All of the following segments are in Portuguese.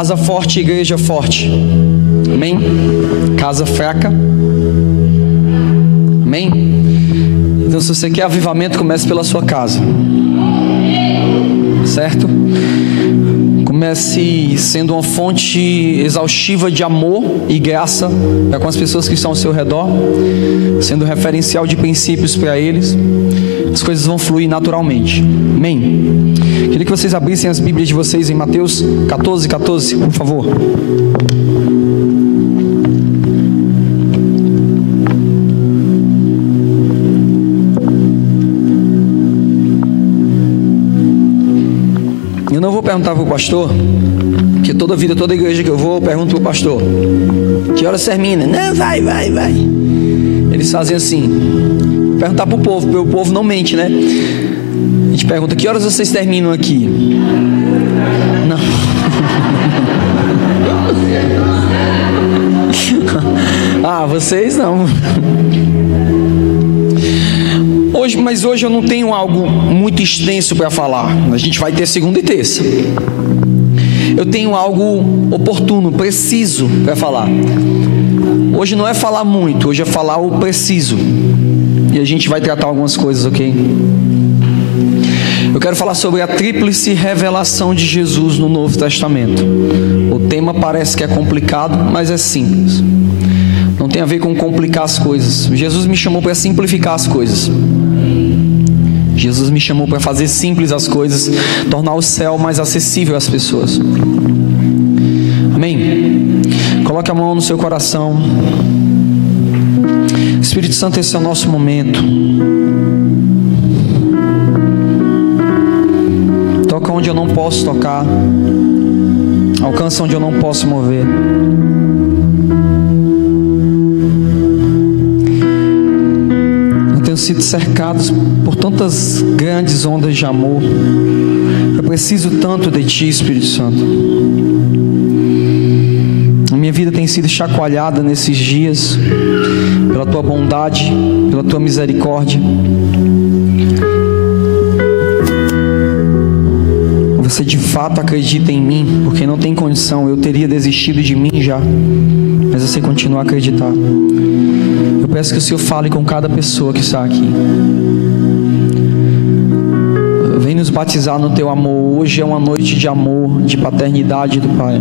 Casa forte, igreja forte. Amém? Casa fraca. Amém? Então, se você quer avivamento, comece pela sua casa. Certo? Comece sendo uma fonte exaustiva de amor e graça para com as pessoas que estão ao seu redor, sendo referencial de princípios para eles. As coisas vão fluir naturalmente. Amém? Queria que vocês abrissem as Bíblias de vocês em Mateus 14, por favor. Eu não vou perguntar para o pastor, porque toda igreja que eu vou, eu pergunto para o pastor: que horas termina? Não, vai. Eles fazem assim. Perguntar para o povo, porque o povo não mente, né? A gente pergunta: que horas vocês terminam aqui? Não. Ah, vocês não. Mas hoje eu não tenho algo muito extenso para falar. A gente vai ter segunda e terça. Eu tenho algo oportuno, preciso para falar. Hoje não é falar muito, hoje é falar o preciso. E a gente vai tratar algumas coisas, ok? Eu quero falar sobre a tríplice revelação de Jesus no Novo Testamento. O tema parece que é complicado, mas é simples. Não tem a ver com complicar as coisas. Jesus me chamou para simplificar as coisas. Jesus me chamou para fazer simples as coisas, tornar o céu mais acessível às pessoas. Amém? Coloque a mão no seu coração. Espírito Santo, esse é o nosso momento. Toca onde eu não posso tocar. Alcança onde eu não posso mover. Tenho sido cercados por tantas grandes ondas de amor. Eu preciso tanto de Ti, Espírito Santo. A minha vida tem sido chacoalhada nesses dias pela Tua bondade, pela Tua misericórdia. Você de fato acredita em mim, porque não tem condição. Eu teria desistido de mim já, mas você continua a acreditar. Eu peço que o Senhor fale com cada pessoa que está aqui. Vem nos batizar no Teu amor. Hoje é uma noite de amor, de paternidade do Pai.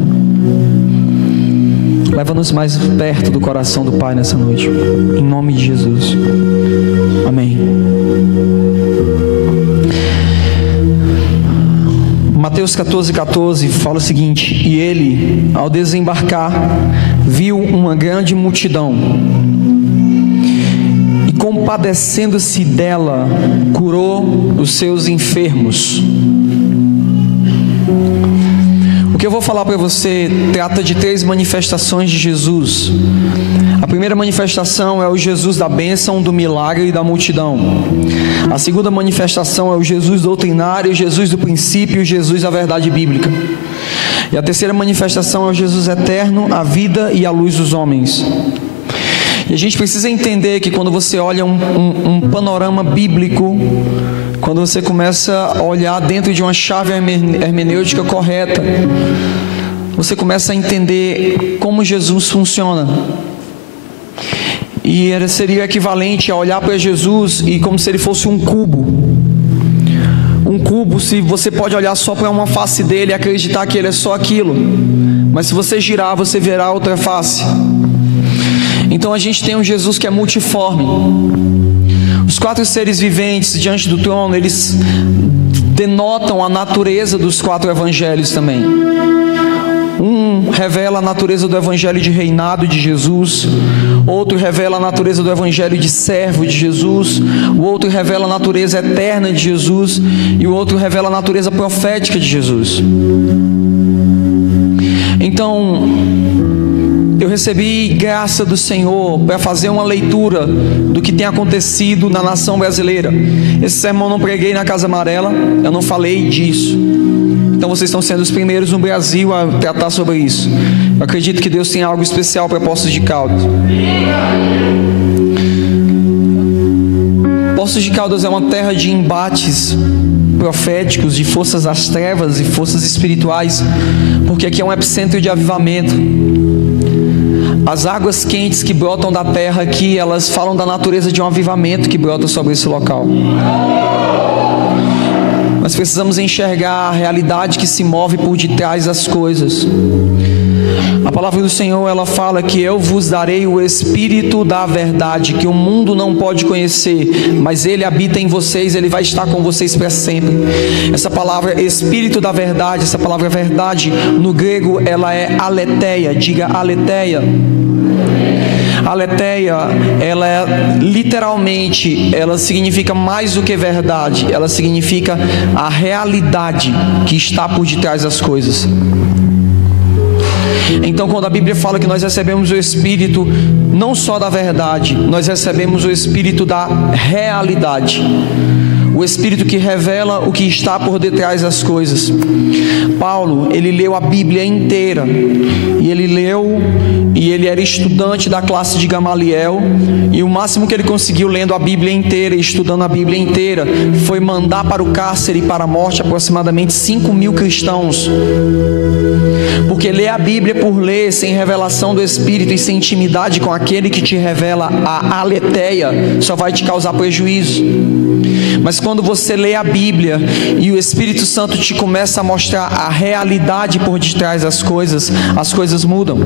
Leva-nos mais perto do coração do Pai nessa noite, em nome de Jesus. Amém. Mateus 14 fala o seguinte: e ele, ao desembarcar, viu uma grande multidão, compadecendo-se dela, curou os seus enfermos. O que eu vou falar para você trata de 3 manifestações de Jesus. A primeira manifestação é o Jesus da bênção, do milagre e da multidão. A segunda manifestação é o Jesus doutrinário, o Jesus do princípio, o Jesus da verdade bíblica. E a terceira manifestação é o Jesus eterno, a vida e a luz dos homens. E a gente precisa entender que quando você olha um panorama bíblico, quando você começa a olhar dentro de uma chave hermenêutica correta, você começa a entender como Jesus funciona. E seria equivalente a olhar para Jesus e como se ele fosse um cubo. Um cubo, se você pode olhar só para uma face dele e acreditar que ele é só aquilo, mas se você girar, você verá outra face. Então a gente tem um Jesus que é multiforme. Os 4 seres viventes diante do trono, eles denotam a natureza dos 4 evangelhos também. Um revela a natureza do evangelho de reinado de Jesus, outro revela a natureza do evangelho de servo de Jesus, o outro revela a natureza eterna de Jesus, e o outro revela a natureza profética de Jesus. Então, eu recebi graça do Senhor para fazer uma leitura do que tem acontecido na nação brasileira. Esse sermão eu não preguei na Casa Amarela, eu não falei disso. Então vocês estão sendo os primeiros no Brasil a tratar sobre isso. Eu acredito que Deus tem algo especial para Poços de Caldas. Poços de Caldas é uma terra de embates proféticos, de forças das trevas e forças espirituais, porque aqui é um epicentro de avivamento. As águas quentes que brotam da terra aqui, elas falam da natureza de um avivamento que brota sobre esse local. Nós precisamos enxergar a realidade que se move por detrás das coisas. A palavra do Senhor, ela fala que eu vos darei o Espírito da verdade, que o mundo não pode conhecer, mas Ele habita em vocês, Ele vai estar com vocês para sempre. Essa palavra Espírito da verdade, essa palavra verdade, no grego, ela é aletheia, diga aletheia. Aletheia, ela é literalmente, ela significa mais do que verdade, ela significa a realidade que está por detrás das coisas. Então, quando a Bíblia fala que nós recebemos o Espírito não só da verdade, nós recebemos o Espírito da realidade, o Espírito que revela o que está por detrás das coisas. Paulo, ele leu a Bíblia inteira, e ele era estudante da classe de Gamaliel, e o máximo que ele conseguiu lendo a Bíblia inteira e estudando a Bíblia inteira foi mandar para o cárcere e para a morte aproximadamente 5.000 cristãos. Porque ler a Bíblia por ler, sem revelação do Espírito e sem intimidade com aquele que te revela a aletheia, só vai te causar prejuízo. Mas quando você lê a Bíblia e o Espírito Santo te começa a mostrar a realidade por detrás das coisas, as coisas mudam.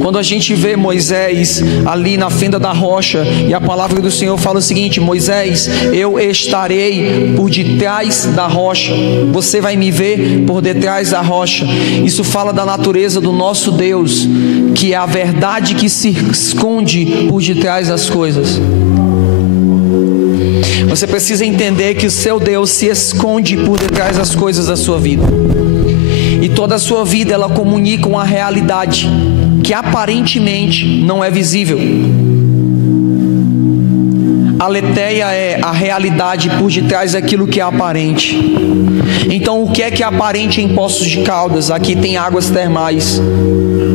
Quando a gente vê Moisés ali na fenda da rocha, e a palavra do Senhor fala o seguinte: Moisés, eu estarei por detrás da rocha, você vai me ver por detrás da rocha. Isso fala da natureza do nosso Deus, que é a verdade que se esconde por detrás das coisas. Você precisa entender que o seu Deus se esconde por detrás das coisas da sua vida, e toda a sua vida ela comunica uma realidade que aparentemente não é visível. A aletheia é a realidade por detrás daquilo que é aparente. Então, o que é aparente em Poços de Caldas? Aqui tem águas termais.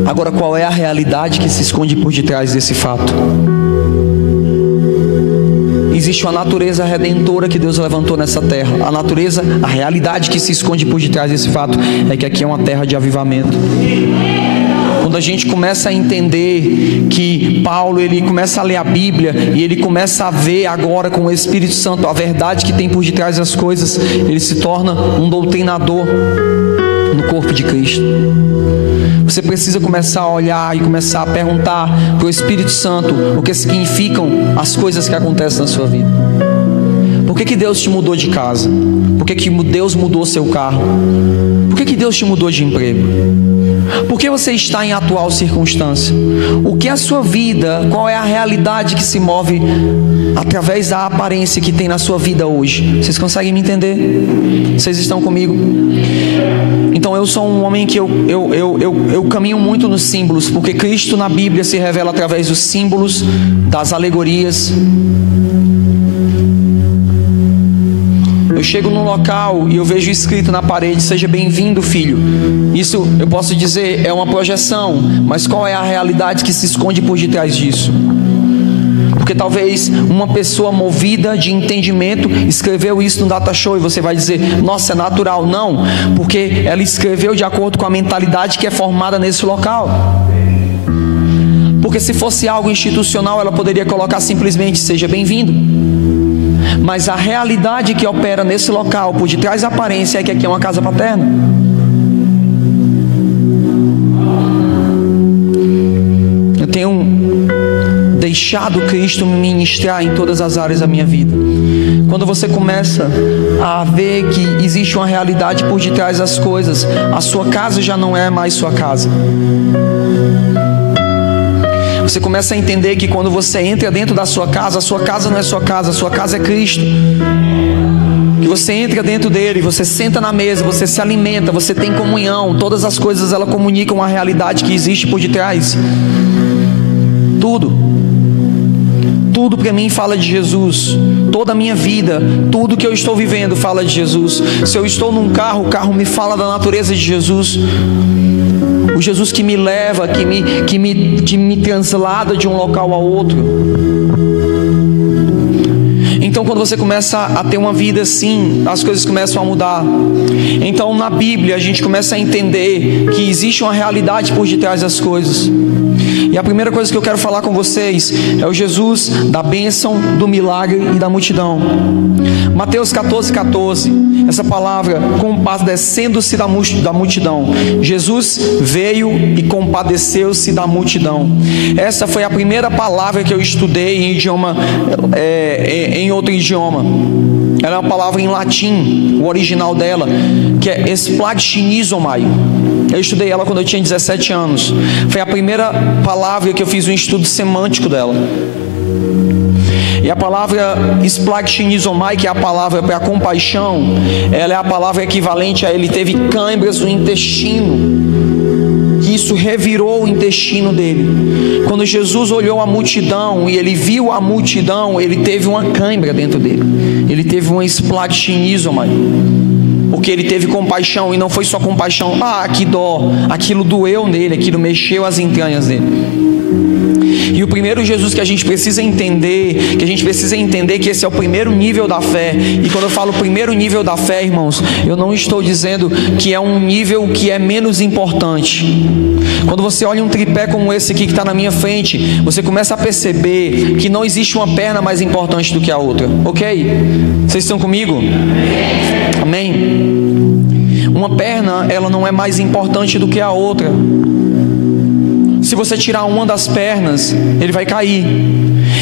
Agora, qual é a realidade que se esconde por detrás desse fato? Existe uma natureza redentora que Deus levantou nessa terra. A natureza, a realidade que se esconde por detrás desse fato é que aqui é uma terra de avivamento. Quando a gente começa a entender que Paulo, ele começa a ler a Bíblia e ele começa a ver agora com o Espírito Santo a verdade que tem por detrás das coisas, ele se torna um doutrinador no corpo de Cristo. Você precisa começar a olhar e começar a perguntar para o Espírito Santo o que significam as coisas que acontecem na sua vida. Por que Deus te mudou de casa? Por que Deus mudou seu carro? Por que Deus te mudou de emprego? Por que você está em atual circunstância? O que é a sua vida? Qual é a realidade que se move através da aparência que tem na sua vida hoje? Vocês conseguem me entender? Vocês estão comigo? Então eu sou um homem que eu caminho muito nos símbolos, porque Cristo na Bíblia se revela através dos símbolos, das alegorias. Eu chego num local e eu vejo escrito na parede: seja bem-vindo, filho. Isso eu posso dizer é uma projeção, mas qual é a realidade que se esconde por detrás disso? Porque talvez uma pessoa movida de entendimento escreveu isso no data show e você vai dizer: nossa, é natural. Não, porque ela escreveu de acordo com a mentalidade que é formada nesse local. Porque se fosse algo institucional, ela poderia colocar simplesmente: seja bem-vindo. Mas a realidade que opera nesse local, por detrás da aparência, é que aqui é uma casa paterna. Eu tenho deixado Cristo me ministrar em todas as áreas da minha vida. Quando você começa a ver que existe uma realidade por detrás das coisas, a sua casa já não é mais sua casa. Você começa a entender que quando você entra dentro da sua casa, a sua casa não é sua casa é Cristo. Que você entra dentro dele, você senta na mesa, você se alimenta, você tem comunhão. Todas as coisas elas comunicam a realidade que existe por detrás. Tudo para mim fala de Jesus. Toda a minha vida, tudo que eu estou vivendo fala de Jesus. Se eu estou num carro, o carro me fala da natureza de Jesus. O Jesus que me leva, que me translada de um local a outro. Então quando você começa a ter uma vida assim, as coisas começam a mudar. Então na Bíblia a gente começa a entender que existe uma realidade por detrás das coisas. E a primeira coisa que eu quero falar com vocês é o Jesus da bênção, do milagre e da multidão. Mateus 14:14, essa palavra, compadecendo-se da multidão. Jesus veio e compadeceu-se da multidão. Essa foi a primeira palavra que eu estudei em outro idioma. Ela é uma palavra em latim, o original dela, que é splanchnizomai. Eu estudei ela quando eu tinha 17 anos. Foi a primeira palavra que eu fiz um estudo semântico dela. E a palavra splanchnizomai, que é a palavra para compaixão, ela é a palavra equivalente a ele teve câimbras no intestino. E isso revirou o intestino dele. Quando Jesus olhou a multidão e ele viu a multidão, ele teve uma câimbra dentro dele. Ele teve uma splanchnizomai. Porque ele teve compaixão, e não foi só compaixão, que dó, aquilo doeu nele, aquilo mexeu as entranhas dele. E o primeiro Jesus que a gente precisa entender, que esse é o primeiro nível da fé. E quando eu falo primeiro nível da fé, irmãos, eu não estou dizendo que é um nível que é menos importante. Quando você olha um tripé como esse aqui que está na minha frente, você começa a perceber que não existe uma perna mais importante do que a outra, ok? Vocês estão comigo? Amém? Uma perna, ela não é mais importante do que a outra. Se você tirar uma das pernas, ele vai cair.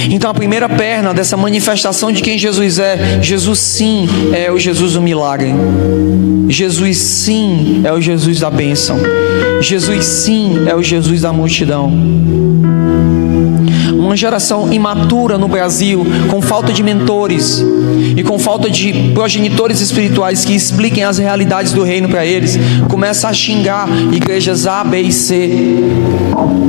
Então a primeira perna dessa manifestação de quem Jesus é, Jesus sim é o Jesus do milagre. Jesus sim é o Jesus da bênção. Jesus sim é o Jesus da multidão. Uma geração imatura no Brasil, com falta de mentores e com falta de progenitores espirituais que expliquem as realidades do reino para eles, começa a xingar igrejas A, B e C,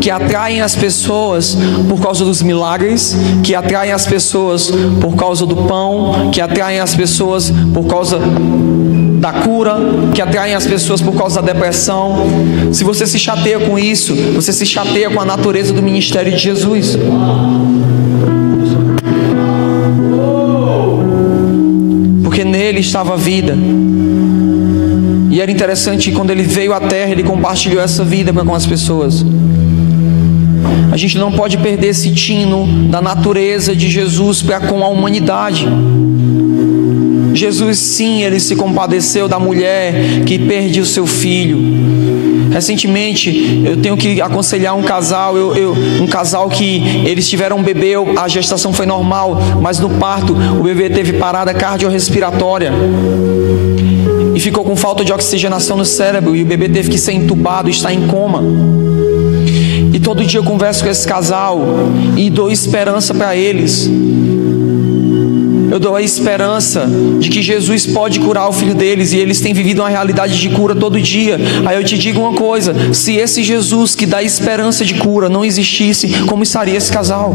que atraem as pessoas por causa dos milagres, que atraem as pessoas por causa do pão, que atraem as pessoas por causa da cura, que atraem as pessoas por causa da depressão. Se você se chateia com isso, você se chateia com a natureza do ministério de Jesus. Porque nele estava a vida. E era interessante que quando ele veio à terra, ele compartilhou essa vida com as pessoas. A gente não pode perder esse tino da natureza de Jesus para com a humanidade. Jesus sim, ele se compadeceu da mulher que perde o seu filho. Recentemente eu tenho que aconselhar um casal, um casal que eles tiveram um bebê, a gestação foi normal, mas no parto o bebê teve parada cardiorrespiratória e ficou com falta de oxigenação no cérebro, e o bebê teve que ser entubado, está em coma. E todo dia eu converso com esse casal e dou esperança para eles. Eu dou a esperança de que Jesus pode curar o filho deles, e eles têm vivido uma realidade de cura todo dia. Aí eu te digo uma coisa: se esse Jesus que dá esperança de cura não existisse, como estaria esse casal?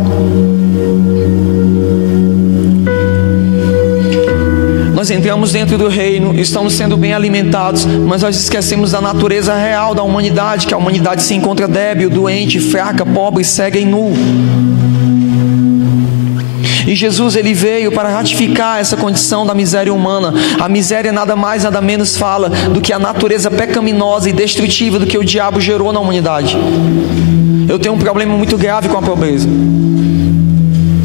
Nós entramos dentro do reino, estamos sendo bem alimentados, mas nós esquecemos da natureza real da humanidade, que a humanidade se encontra débil, doente, fraca, pobre, cega e nu. E Jesus, ele veio para ratificar essa condição da miséria humana. A miséria nada mais, nada menos fala do que a natureza pecaminosa e destrutiva do que o diabo gerou na humanidade. Eu tenho um problema muito grave com a pobreza.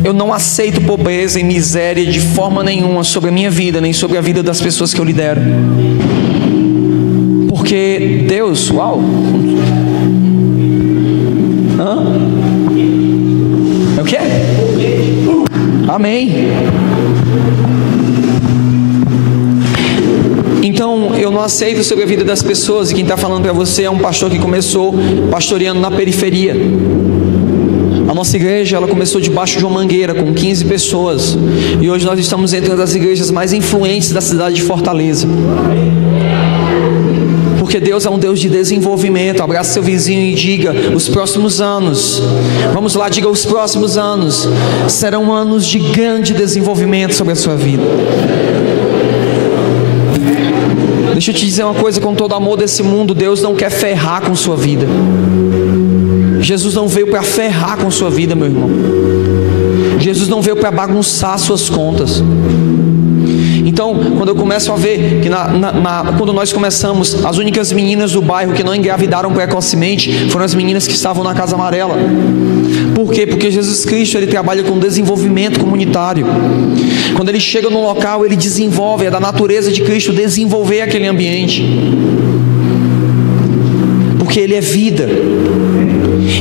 Eu não aceito pobreza e miséria de forma nenhuma sobre a minha vida, nem sobre a vida das pessoas que eu lidero. Porque Deus, É o quê? Amém. Então eu não aceito sobre a vida das pessoas. E quem está falando para você é um pastor que começou pastoreando na periferia. A nossa igreja, ela começou debaixo de uma mangueira com 15 pessoas, e hoje nós estamos entre uma das igrejas mais influentes da cidade de Fortaleza. Porque Deus é um Deus de desenvolvimento. Abraça seu vizinho e diga: os próximos anos, vamos lá, diga: os próximos anos serão anos de grande desenvolvimento sobre a sua vida. Deixa eu te dizer uma coisa, com todo amor desse mundo, Deus não quer ferrar com sua vida. Jesus não veio para ferrar com sua vida, meu irmão. Jesus não veio para bagunçar suas contas. Então, quando eu começo a ver que quando nós começamos, as únicas meninas do bairro que não engravidaram precocemente foram as meninas que estavam na Casa Amarela. Por quê? Porque Jesus Cristo, ele trabalha com desenvolvimento comunitário. Quando ele chega num local, ele desenvolve, é da natureza de Cristo desenvolver aquele ambiente, porque ele é vida.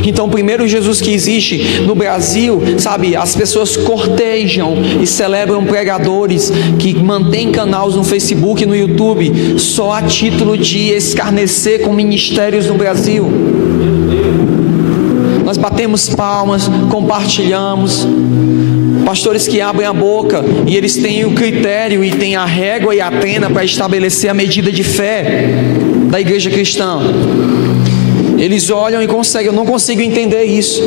Então, o primeiro Jesus que existe no Brasil, sabe, as pessoas cortejam e celebram pregadores que mantêm canais no Facebook e no YouTube só a título de escarnecer com ministérios no Brasil. Nós batemos palmas, compartilhamos. Pastores que abrem a boca e eles têm o critério e têm a régua e a pena para estabelecer a medida de fé da igreja cristã. Eles olham e conseguem. Eu não consigo entender isso.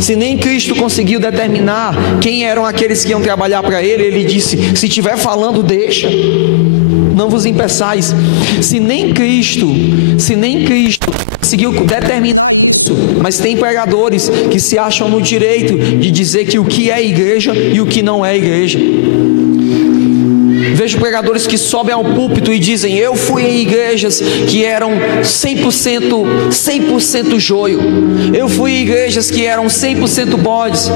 Se nem Cristo conseguiu determinar quem eram aqueles que iam trabalhar para Ele, Ele disse: se estiver falando, deixa, não vos impeçais. Se nem Cristo conseguiu determinar isso, mas tem pregadores que se acham no direito de dizer que o que é igreja e o que não é igreja. Vejo pregadores que sobem ao púlpito e dizem: eu fui em igrejas que eram 100% joio, eu fui em igrejas que eram 100% bodes.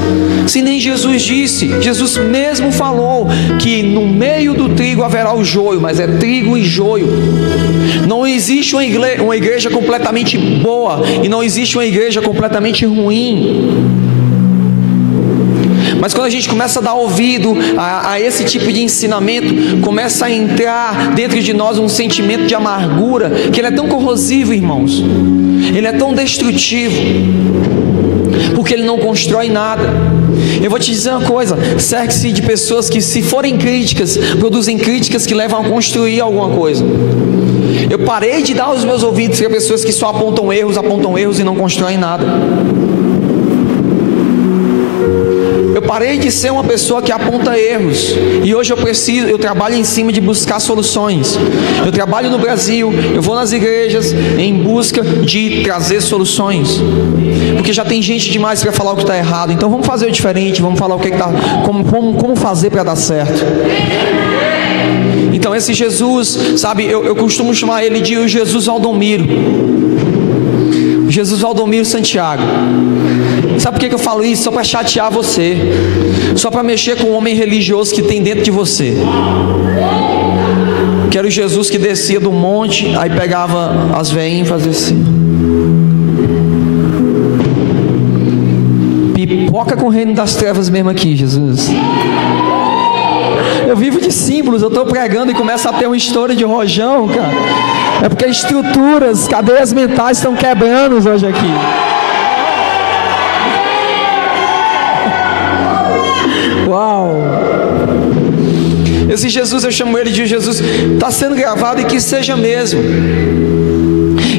Se nem Jesus disse, Jesus mesmo falou que no meio do trigo haverá o joio, mas é trigo e joio. Não existe uma igreja completamente boa e não existe uma igreja completamente ruim. Mas quando a gente começa a dar ouvido a esse tipo de ensinamento, começa a entrar dentro de nós um sentimento de amargura, que ele é tão corrosivo, irmãos, ele é tão destrutivo, porque ele não constrói nada. Eu vou te dizer uma coisa: cerque-se de pessoas que, se forem críticas, produzem críticas que levam a construir alguma coisa. Eu parei de dar os meus ouvidos para pessoas que só apontam erros e não constroem nada. Eu parei de ser uma pessoa que aponta erros, e hoje eu trabalho em cima de buscar soluções. Eu trabalho no Brasil, eu vou nas igrejas em busca de trazer soluções, porque já tem gente demais para falar o que está errado. Então vamos fazer o diferente, vamos falar o que está, como fazer para dar certo. Então esse Jesus, sabe, eu costumo chamar ele de o Jesus Valdomiro, Jesus Valdomiro Santiago. Sabe por que eu falo isso? Só para chatear você, só para mexer com o homem religioso que tem dentro de você. Que era o Jesus que descia do monte, aí pegava as veinhas e fazia assim: pipoca com o reino das trevas mesmo aqui, Jesus. Eu vivo de símbolos, eu estou pregando e começa a ter uma história de rojão, cara. É porque estruturas, cadeias mentais estão quebrando hoje aqui. Uau! Esse Jesus, eu chamo ele de Jesus, está sendo gravado e que seja mesmo.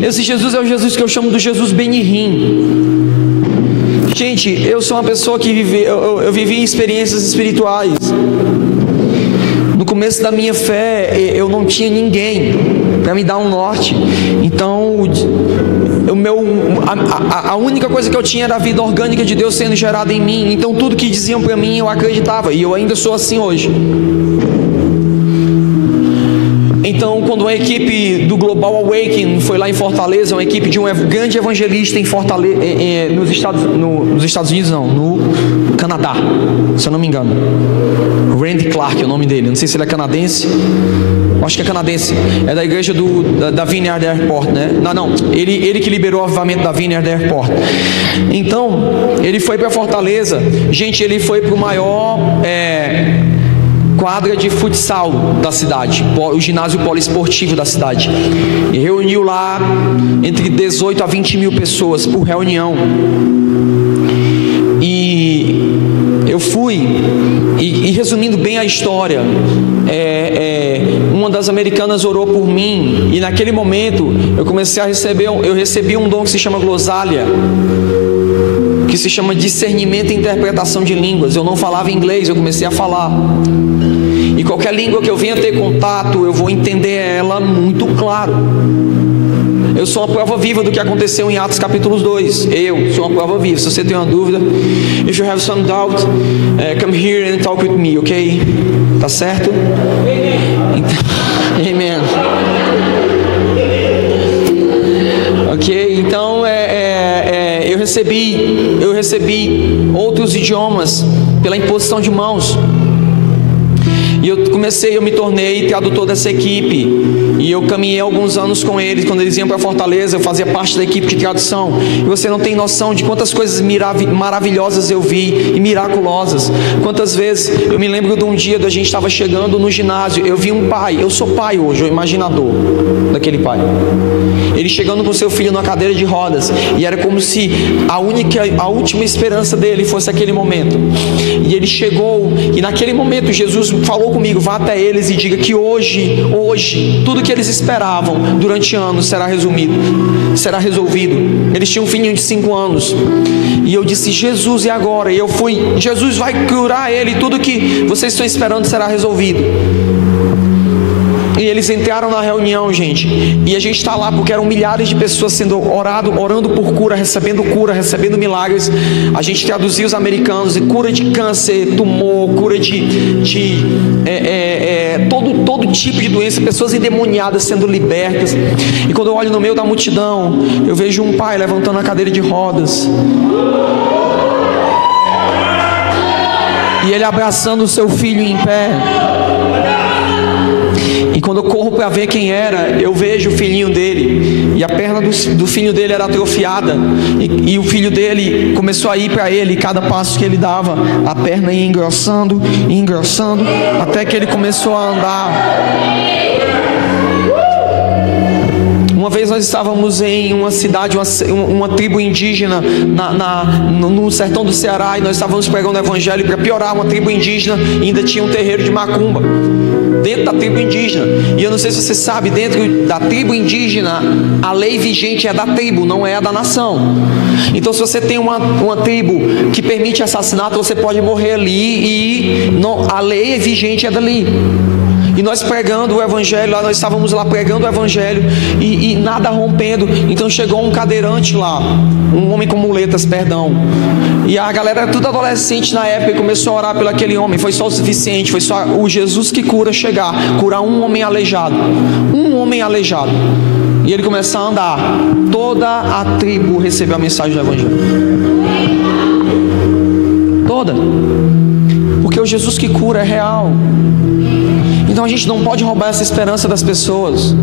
Esse Jesus é o Jesus que eu chamo do Jesus Benihim. Gente, eu sou uma pessoa que eu vivi experiências espirituais. No começo da minha fé, eu não tinha ninguém para me dar um norte. Então, a única coisa que eu tinha era a vida orgânica de Deus sendo gerada em mim. Então tudo que diziam para mim eu acreditava, e eu ainda sou assim hoje. Então, quando a equipe do Global Awakening foi lá em Fortaleza, uma equipe de um grande evangelista em Fortaleza, nos Estados Unidos, não, no Canadá, se eu não me engano, Randy Clark é o nome dele, não sei se ele é canadense, acho que é canadense, é da igreja da Vineyard Airport, né? Não, ele que liberou o avivamento da Vineyard Airport. Então, ele foi para Fortaleza, gente, ele foi para o maior quadra de futsal da cidade, o ginásio poliesportivo da cidade, e reuniu lá entre 18 a 20 mil pessoas por reunião. E eu fui, e resumindo bem a história, uma das americanas orou por mim, e naquele momento eu recebi um dom que se chama glosália, que se chama discernimento e interpretação de línguas. Eu não falava inglês, eu comecei a falar, e qualquer língua que eu venha ter contato, eu vou entender ela muito claro. Eu sou uma prova viva do que aconteceu em Atos capítulo 2. Eu sou uma prova viva. Se você tem uma dúvida, if you have some doubt, come here and talk with me, ok? Tá certo? Amen. Ok, então eu recebi outros idiomas pela imposição de mãos. E eu me tornei tradutor dessa equipe. E eu caminhei alguns anos com eles. Quando eles iam para Fortaleza, eu fazia parte da equipe de tradução. E você não tem noção de quantas coisas maravilhosas eu vi e miraculosas. Quantas vezes eu me lembro de um dia da gente estava chegando no ginásio. Eu vi um pai, eu sou pai hoje, o imaginador daquele pai. Ele chegando com seu filho numa cadeira de rodas. E era como se a última esperança dele fosse aquele momento. E ele chegou, e naquele momento Jesus falou comigo: vá até eles e diga que hoje, tudo que eles esperavam durante anos será resolvido. Eles tinham um filhinho de 5 anos. E eu disse: Jesus, e agora? E eu fui: Jesus vai curar ele, tudo que vocês estão esperando será resolvido. E eles entraram na reunião, gente, e a gente está lá porque eram milhares de pessoas sendo orando por cura, recebendo milagres. A gente traduziu os americanos, e cura de câncer, tumor, cura de todo tipo de doença, pessoas endemoniadas sendo libertas. E quando eu olho no meio da multidão, eu vejo um pai levantando a cadeira de rodas, e ele abraçando o seu filho em pé. E quando eu corro para ver quem era, eu vejo o filhinho dele, e a perna do filho dele era atrofiada, e o filho dele começou a ir para ele, e cada passo que ele dava, a perna ia engrossando, até que ele começou a andar. Uma vez nós estávamos em uma cidade, uma tribo indígena no sertão do Ceará, e nós estávamos pregando o evangelho. Para piorar, uma tribo indígena ainda tinha um terreiro de macumba dentro da tribo indígena. E eu não sei se você sabe, dentro da tribo indígena, a lei vigente é da tribo, não é a da nação. Então, se você tem uma tribo que permite assassinato, você pode morrer ali, e a lei vigente é dali. E nós pregando o evangelho lá, nós estávamos lá pregando o evangelho, e nada rompendo. Então chegou um cadeirante lá, um homem com muletas, perdão. E a galera era tudo adolescente na época, e começou a orar pelo aquele homem. Foi só o suficiente, foi só o Jesus que cura curar um homem aleijado. E ele começou a andar. Toda a tribo recebeu a mensagem do evangelho. Toda. Porque o Jesus que cura é real. Então a gente não pode roubar essa esperança das pessoas.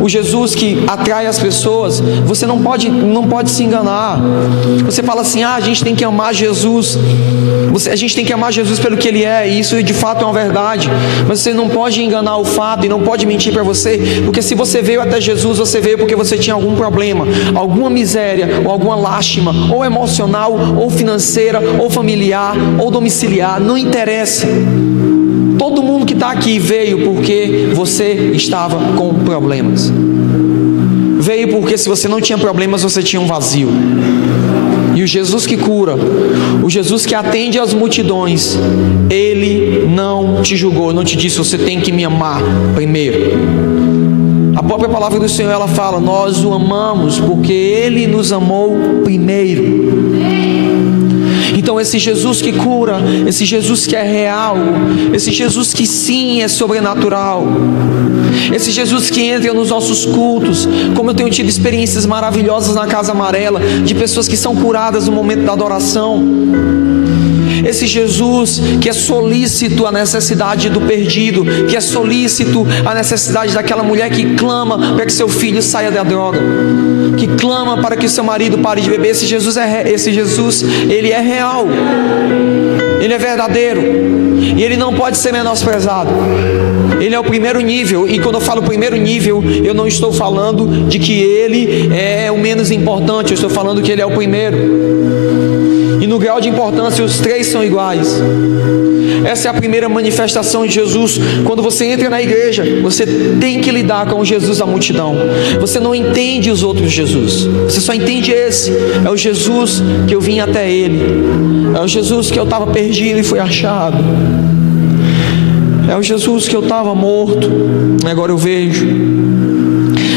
O Jesus que atrai as pessoas, você não pode se enganar. Você fala assim: a gente tem que amar Jesus. A gente tem que amar Jesus pelo que Ele é, e isso de fato é uma verdade. Mas você não pode enganar o fato, e não pode mentir para você, porque se você veio até Jesus, você veio porque você tinha algum problema, alguma miséria, ou alguma lástima, ou emocional, ou financeira, ou familiar, ou domiciliar, não interessa. Todo mundo que está aqui veio porque você estava com problemas. Veio porque se você não tinha problemas, você tinha um vazio. E o Jesus que cura, o Jesus que atende às multidões, Ele não te julgou, não te disse: você tem que me amar primeiro. A própria palavra do Senhor, ela fala: nós o amamos porque Ele nos amou primeiro. Então esse Jesus que cura, esse Jesus que é real, esse Jesus que sim é sobrenatural, esse Jesus que entra nos nossos cultos, como eu tenho tido experiências maravilhosas na Casa Amarela, de pessoas que são curadas no momento da adoração. Esse Jesus que é solícito à necessidade do perdido, que é solícito à necessidade daquela mulher que clama para que seu filho saia da droga, que clama para que seu marido pare de beber. Esse Jesus, Ele é real, Ele é verdadeiro, e Ele não pode ser menosprezado. Ele é o primeiro nível, e quando eu falo primeiro nível, eu não estou falando de que Ele é o menos importante, eu estou falando que Ele é o primeiro. E no grau de importância, os três são iguais. Essa é a primeira manifestação de Jesus. Quando você entra na igreja, você tem que lidar com o Jesus da multidão. Você não entende os outros Jesus, você só entende esse. É o Jesus que eu vim até Ele. É o Jesus que eu estava perdido e fui achado. É o Jesus que eu estava morto, agora eu vejo.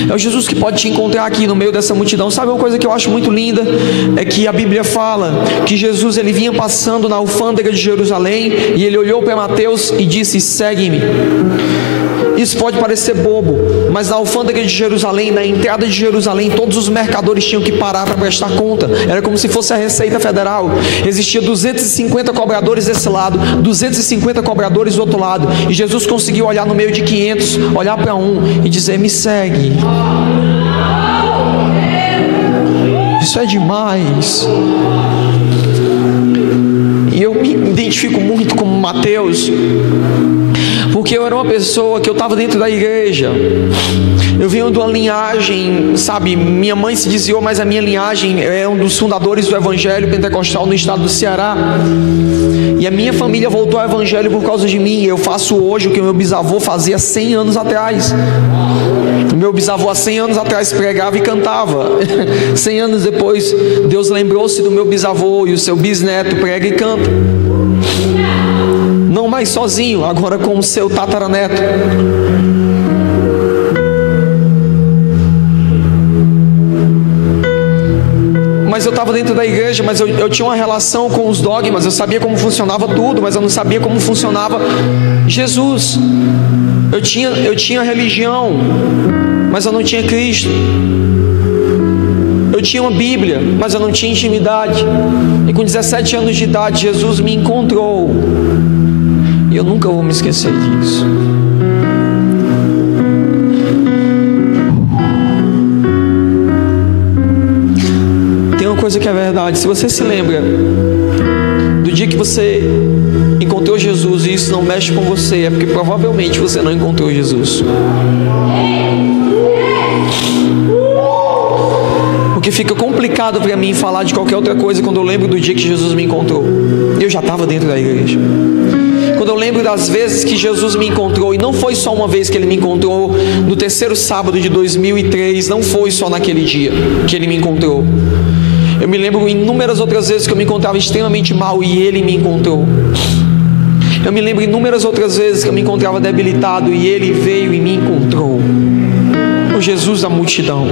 É o Jesus que pode te encontrar aqui no meio dessa multidão. Sabe uma coisa que eu acho muito linda? É que a Bíblia fala que Jesus, ele vinha passando na alfândega de Jerusalém e ele olhou para Mateus e disse: segue-me. Isso pode parecer bobo, mas na alfândega de Jerusalém, na entrada de Jerusalém, todos os mercadores tinham que parar para prestar conta. Era como se fosse a Receita Federal. Existia 250 cobradores desse lado, 250 cobradores do outro lado, e Jesus conseguiu olhar no meio de 500, olhar para um e dizer: me segue. Isso é demais. E eu me identifico muito com Mateus, porque eu era uma pessoa que eu estava dentro da igreja. Eu venho de uma linhagem, sabe, minha mãe se desviou, mas a minha linhagem é um dos fundadores do Evangelho Pentecostal no estado do Ceará. E a minha família voltou ao Evangelho por causa de mim. Eu faço hoje o que o meu bisavô fazia 100 anos atrás. O meu bisavô há 100 anos atrás pregava e cantava. 100 anos depois, Deus lembrou-se do meu bisavô, e o seu bisneto prega e canta. Não mais sozinho, agora com o seu tataraneto. Mas eu estava dentro da igreja, mas eu tinha uma relação com os dogmas. Eu sabia como funcionava tudo, mas eu não sabia como funcionava Jesus. Eu tinha religião, mas eu não tinha Cristo. Eu tinha uma Bíblia, mas eu não tinha intimidade. E com 17 anos de idade, Jesus me encontrou. E eu nunca vou me esquecer disso. Tem uma coisa que é verdade. Se você se lembra do dia que você encontrou Jesus e isso não mexe com você, é porque provavelmente você não encontrou Jesus. Porque fica complicado para mim falar de qualquer outra coisa quando eu lembro do dia que Jesus me encontrou. Eu já estava dentro da igreja. Quando eu lembro das vezes que Jesus me encontrou, e não foi só uma vez que Ele me encontrou, no terceiro sábado de 2003, não foi só naquele dia que Ele me encontrou. Eu me lembro inúmeras outras vezes que eu me encontrava extremamente mal e Ele me encontrou. Eu me lembro inúmeras outras vezes que eu me encontrava debilitado e Ele veio e me encontrou. O Jesus da multidão,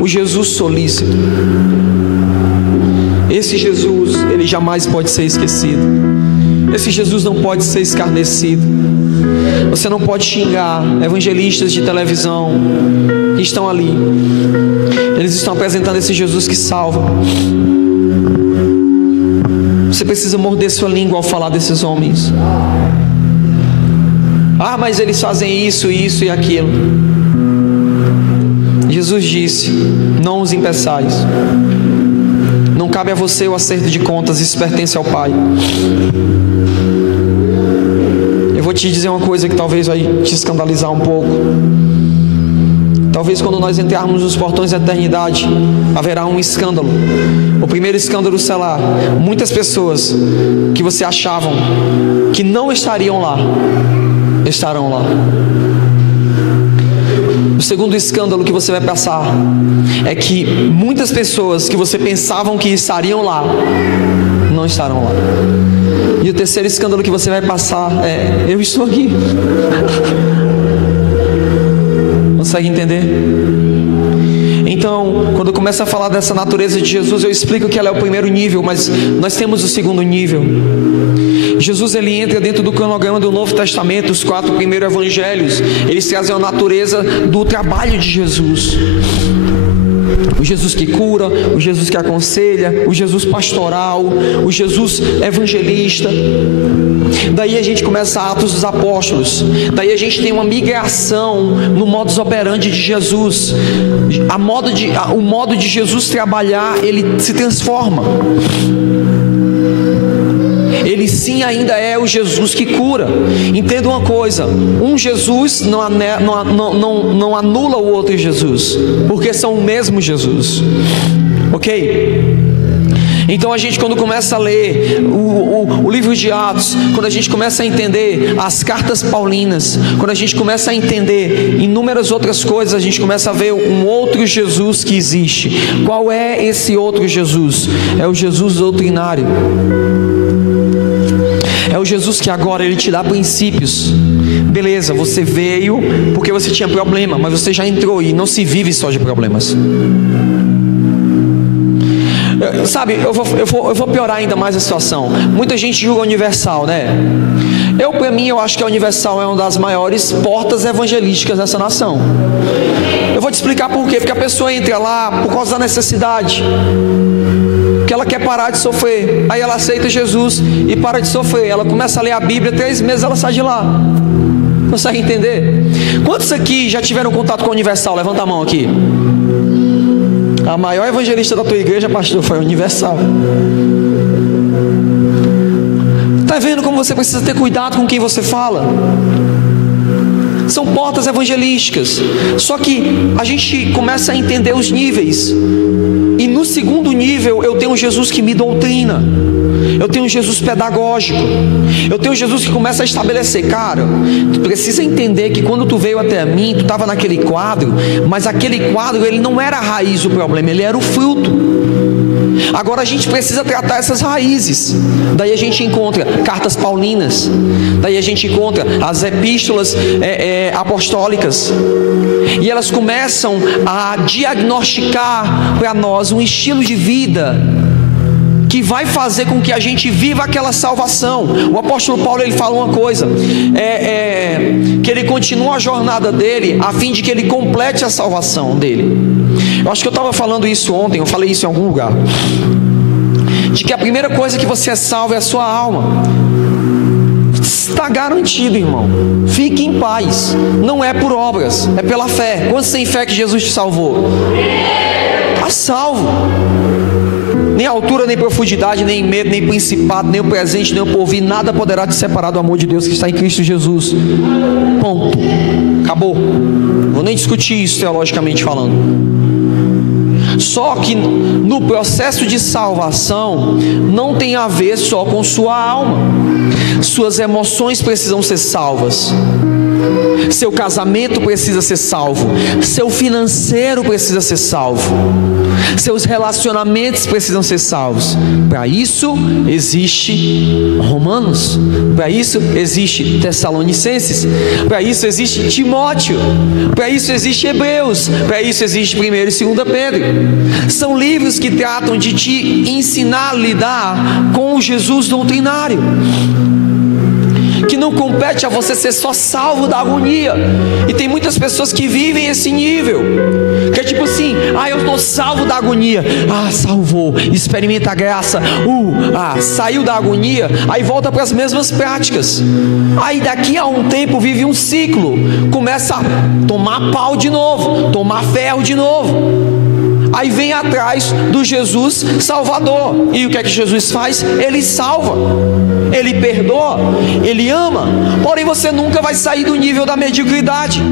o Jesus solícito. Esse Jesus, Ele jamais pode ser esquecido. Esse Jesus não pode ser escarnecido. Você não pode xingar evangelistas de televisão que estão ali. Eles estão apresentando esse Jesus que salva. Você precisa morder sua língua ao falar desses homens. Ah, mas eles fazem isso, isso e aquilo. Jesus disse: não os impeçais. Não cabe a você o acerto de contas, isso pertence ao Pai. Eu vou te dizer uma coisa que talvez vai te escandalizar um pouco. Talvez quando nós entrarmos nos portões da eternidade, haverá um escândalo. O primeiro escândalo será: muitas pessoas que você achavam que não estariam lá, estarão lá. O segundo escândalo que você vai passar é que muitas pessoas que você pensavam que estariam lá, não estarão lá. E o terceiro escândalo que você vai passar é: eu estou aqui. Consegue entender? Então, quando eu começo a falar dessa natureza de Jesus, eu explico que ela é o primeiro nível, mas nós temos o segundo nível. Jesus, ele entra dentro do cronograma do Novo Testamento. Os 4 primeiros evangelhos, eles trazem a natureza do trabalho de Jesus. O Jesus que cura, o Jesus que aconselha, o Jesus pastoral, o Jesus evangelista. Daí a gente começa Atos dos Apóstolos. Daí a gente tem uma migração no modus operandi de Jesus. O modo de Jesus trabalhar, ele se transforma. Ele sim ainda é o Jesus que cura. Entenda uma coisa: um Jesus não anula o outro Jesus, porque são o mesmo Jesus. Ok? Então a gente, quando começa a ler o livro de Atos, quando a gente começa a entender as cartas paulinas, quando a gente começa a entender inúmeras outras coisas, a gente começa a ver um outro Jesus que existe. Qual é esse outro Jesus? É o Jesus doutrinário. É o Jesus que agora ele te dá princípios. Beleza, você veio porque você tinha problema, mas você já entrou e não se vive só de problemas. Sabe, eu vou piorar ainda mais a situação. Muita gente julga a Universal, né? Pra mim, eu acho que a Universal é uma das maiores portas evangelísticas dessa nação. Eu vou te explicar por quê. Porque a pessoa entra lá por causa da necessidade, que ela quer parar de sofrer. Aí ela aceita Jesus e para de sofrer. Ela começa a ler a Bíblia, 3 meses ela sai de lá. Consegue entender? Quantos aqui já tiveram contato com a Universal? Levanta a mão aqui. A maior evangelista da tua igreja, pastor, foi a Universal. Está vendo como você precisa ter cuidado com quem você fala? São portas evangelísticas. Só que a gente começa a entender os níveis. E no segundo nível, eu tenho Jesus que me doutrina. Eu tenho Jesus pedagógico. Eu tenho Jesus que começa a estabelecer. Cara, tu precisa entender que quando tu veio até mim, tu estava naquele quadro, mas aquele quadro, ele não era a raiz do problema, ele era o fruto. Agora a gente precisa tratar essas raízes. Daí a gente encontra cartas paulinas, daí a gente encontra as epístolas apostólicas, e elas começam a diagnosticar para nós um estilo de vida que vai fazer com que a gente viva aquela salvação. O apóstolo Paulo, ele fala uma coisa, que ele continua a jornada dele, a fim de que ele complete a salvação dele. Eu acho que eu estava falando isso ontem, eu falei isso em algum lugar, de que a primeira coisa que você é salvo é a sua alma. Está garantido, irmão. Fique em paz. Não é por obras, é pela fé. Quantos têm fé que Jesus te salvou? Está salvo. Nem altura, nem profundidade, nem medo, nem principado, nem o presente, nem o porvir, nada poderá te separar do amor de Deus que está em Cristo Jesus. Ponto. Acabou. Vou nem discutir isso teologicamente falando. Só que no processo de salvação não tem a ver só com sua alma. Suas emoções precisam ser salvas. Seu casamento precisa ser salvo. Seu financeiro precisa ser salvo. Seus relacionamentos precisam ser salvos. Para isso existe Romanos. Para isso existe Tessalonicenses. Para isso existe Timóteo. Para isso existe Hebreus. Para isso existe 1 e 2 Pedro. São livros que tratam de te ensinar a lidar com o Jesus doutrinário, que não compete a você ser só salvo da agonia. E tem muitas pessoas que vivem esse nível, que é tipo assim: eu estou salvo da agonia. Salvou, experimenta a graça, saiu da agonia, aí volta para as mesmas práticas. Aí daqui a um tempo vive um ciclo, começa a tomar pau de novo, tomar ferro de novo. Aí vem atrás do Jesus Salvador. E o que é que Jesus faz? Ele salva, Ele perdoa, Ele ama. Porém você nunca vai sair do nível da mediocridade,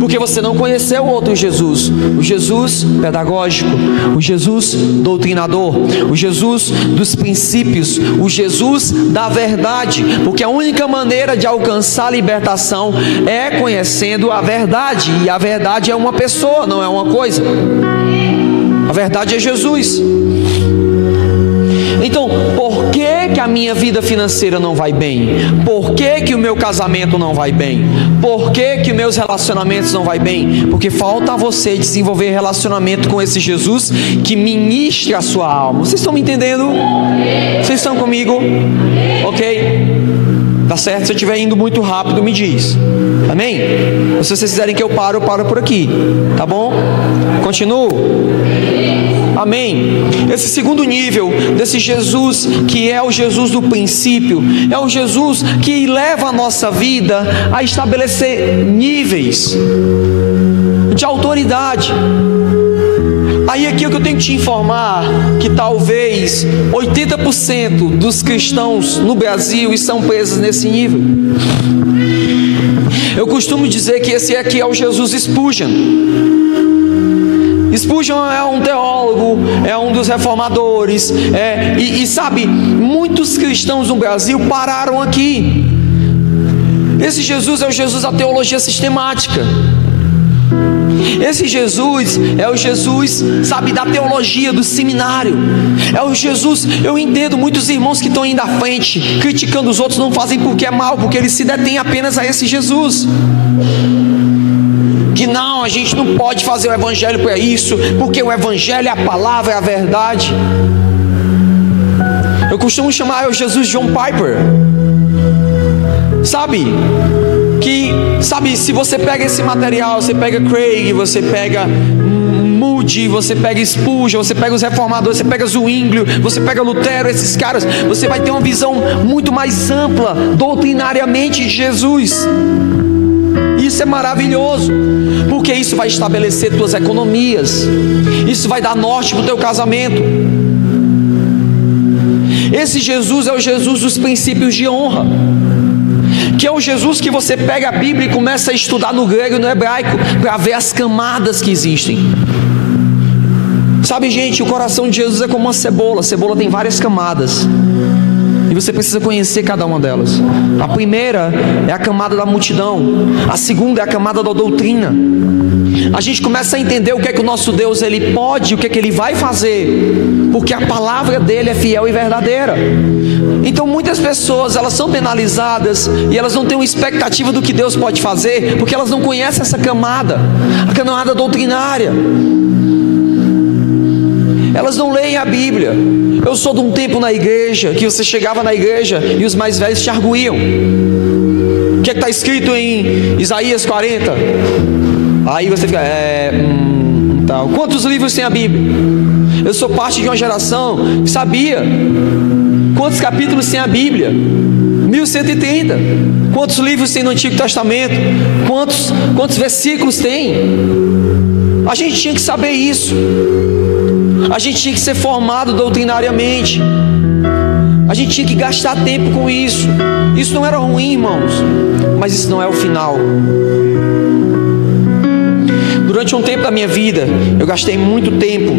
porque você não conheceu outro Jesus. O Jesus pedagógico, o Jesus doutrinador, o Jesus dos princípios, o Jesus da verdade. Porque a única maneira de alcançar a libertação é conhecendo a verdade. E a verdade é uma pessoa, não é uma coisa. A verdade é Jesus. Então, por que a minha vida financeira não vai bem? Por que o meu casamento não vai bem? Por que os meus relacionamentos não vai bem? Porque falta a você desenvolver relacionamento com esse Jesus que ministra a sua alma. Vocês estão me entendendo? Vocês estão comigo? Ok? Tá certo? Se eu estiver indo muito rápido, me diz. Amém? Se vocês quiserem que eu paro por aqui. Tá bom? Continuo? Amém? Esse segundo nível desse Jesus, que é o Jesus do princípio, é o Jesus que leva a nossa vida a estabelecer níveis de autoridade. Aí aqui é que eu tenho que te informar, que talvez 80% dos cristãos no Brasil estão presos nesse nível. Eu costumo dizer que esse aqui é o Jesus Spurgeon. Spurgeon é um teólogo, é um dos reformadores, e sabe, muitos cristãos no Brasil pararam aqui. Esse Jesus é o Jesus da teologia sistemática. Esse Jesus é o Jesus, sabe, da teologia, do seminário. É o Jesus, eu entendo muitos irmãos que estão indo à frente, criticando os outros, não fazem porque é mal, porque eles se detêm apenas a esse Jesus. Que não, a gente não pode fazer o evangelho para isso, porque o evangelho é a palavra, é a verdade. Eu costumo chamar o Jesus John Piper. Sabe, se você pega esse material, você pega Craig, você pega Moody, você pega Spurgeon, você pega os reformadores, você pega Zwinglio, você pega Lutero, esses caras, você vai ter uma visão muito mais ampla, doutrinariamente, de Jesus. Isso é maravilhoso, porque isso vai estabelecer tuas economias, isso vai dar norte para o teu casamento. Esse Jesus é o Jesus dos princípios de honra, que é o Jesus que você pega a Bíblia e começa a estudar no grego e no hebraico, para ver as camadas que existem. Sabe, gente, o coração de Jesus é como uma cebola. A cebola tem várias camadas, e você precisa conhecer cada uma delas. A primeira é a camada da multidão, a segunda é a camada da doutrina. A gente começa a entender o que é que o nosso Deus ele pode, o que é que ele vai fazer, porque a palavra dele é fiel e verdadeira. Então muitas pessoas, elas são penalizadas e elas não têm uma expectativa do que Deus pode fazer, porque elas não conhecem essa camada, a camada doutrinária. Elas não leem a Bíblia. Eu sou de um tempo na igreja que você chegava na igreja e os mais velhos te arguíam. O que é que está escrito em Isaías 40? Aí você fica, tal. Quantos livros tem a Bíblia? Eu sou parte de uma geração que sabia quantos capítulos tem a Bíblia. 1130. Quantos livros tem no Antigo Testamento? Quantos versículos tem? A gente tinha que saber isso. A gente tinha que ser formado doutrinariamente. A gente tinha que gastar tempo com isso. Isso não era ruim, irmãos, mas isso não é o final. Durante um tempo da minha vida, eu gastei muito tempo.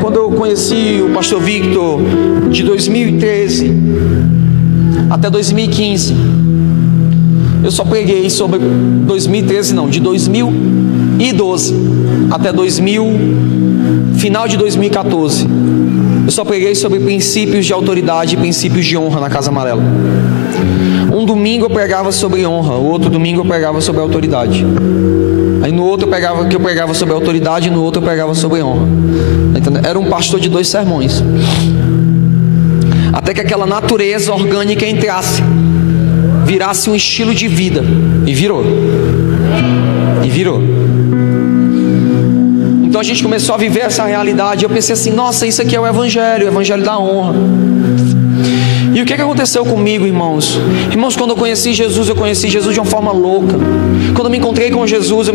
Quando eu conheci o pastor Victor, de 2013 até 2015, eu só preguei sobre 2013 não, de 2012 até final de 2014, eu só preguei sobre princípios de autoridade e princípios de honra na Casa Amarela. Um domingo eu pregava sobre honra, o outro domingo eu pregava sobre autoridade. Aí no outro eu pregava sobre autoridade, e no outro eu pregava sobre honra. Era um pastor de 2 sermões, até que aquela natureza orgânica entrasse, virasse um estilo de vida, e virou. Então a gente começou a viver essa realidade. Eu pensei assim, nossa, isso aqui é o evangelho da honra. E o que aconteceu comigo, irmãos? Irmãos, quando eu conheci Jesus de uma forma louca. Quando eu me encontrei com Jesus,